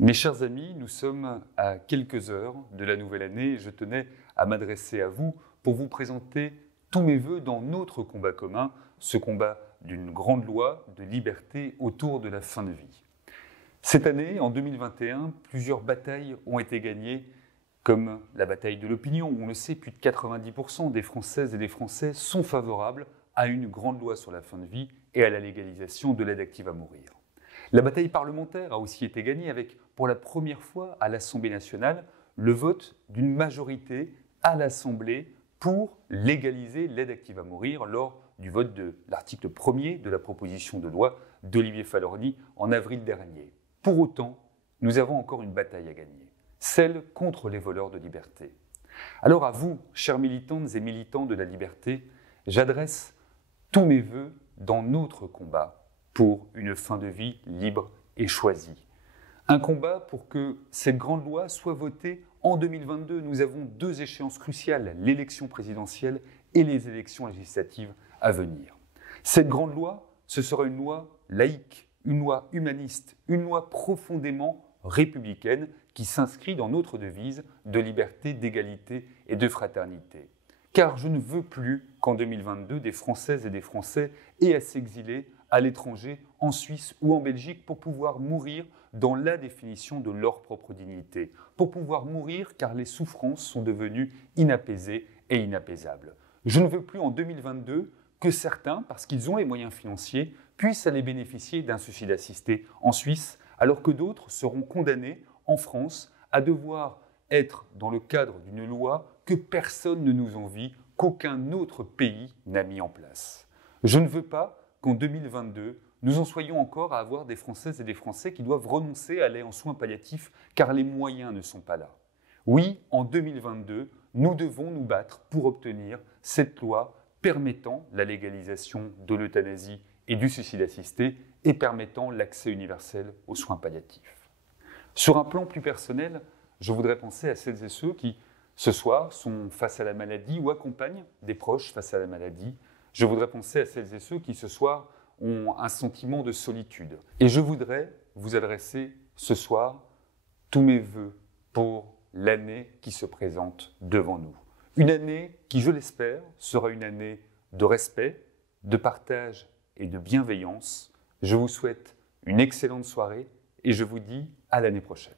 Mes chers amis, nous sommes à quelques heures de la nouvelle année et je tenais à m'adresser à vous pour vous présenter tous mes vœux dans notre combat commun, ce combat d'une grande loi de liberté autour de la fin de vie. Cette année, en 2021, plusieurs batailles ont été gagnées, comme la bataille de l'opinion, où on le sait, plus de 90% des Françaises et des Français sont favorables à une grande loi sur la fin de vie et à la légalisation de l'aide active à mourir. La bataille parlementaire a aussi été gagnée avec, pour la première fois à l'Assemblée nationale, le vote d'une majorité à l'Assemblée pour légaliser l'aide active à mourir lors du vote de l'article 1er de la proposition de loi d'Olivier Fahlorny en avril dernier. Pour autant, nous avons encore une bataille à gagner, celle contre les voleurs de liberté. Alors à vous, chers militantes et militants de la liberté, j'adresse tous mes vœux dans notre combat pour une fin de vie libre et choisie. Un combat pour que cette grande loi soit votée en 2022. Nous avons deux échéances cruciales, l'élection présidentielle et les élections législatives à venir. Cette grande loi, ce sera une loi laïque, une loi humaniste, une loi profondément républicaine qui s'inscrit dans notre devise de liberté, d'égalité et de fraternité. Car je ne veux plus qu'en 2022, des Françaises et des Français aient à s'exiler à l'étranger, en Suisse ou en Belgique, pour pouvoir mourir dans la définition de leur propre dignité, pour pouvoir mourir car les souffrances sont devenues inapaisées et inapaisables. Je ne veux plus en 2022 que certains, parce qu'ils ont les moyens financiers, puissent aller bénéficier d'un suicide assisté en Suisse, alors que d'autres seront condamnés en France à devoir être dans le cadre d'une loi que personne ne nous envie, qu'aucun autre pays n'a mis en place. Je ne veux pas qu'en 2022, nous en soyons encore à avoir des Françaises et des Français qui doivent renoncer à aller en soins palliatifs car les moyens ne sont pas là. Oui, en 2022, nous devons nous battre pour obtenir cette loi permettant la légalisation de l'euthanasie et du suicide assisté et permettant l'accès universel aux soins palliatifs. Sur un plan plus personnel, je voudrais penser à celles et ceux qui, ce soir, sont face à la maladie ou accompagnent des proches face à la maladie. Je voudrais penser à celles et ceux qui, ce soir, ont un sentiment de solitude. Et je voudrais vous adresser ce soir tous mes vœux pour l'année qui se présente devant nous. Une année qui, je l'espère, sera une année de respect, de partage et de bienveillance. Je vous souhaite une excellente soirée et je vous dis à l'année prochaine.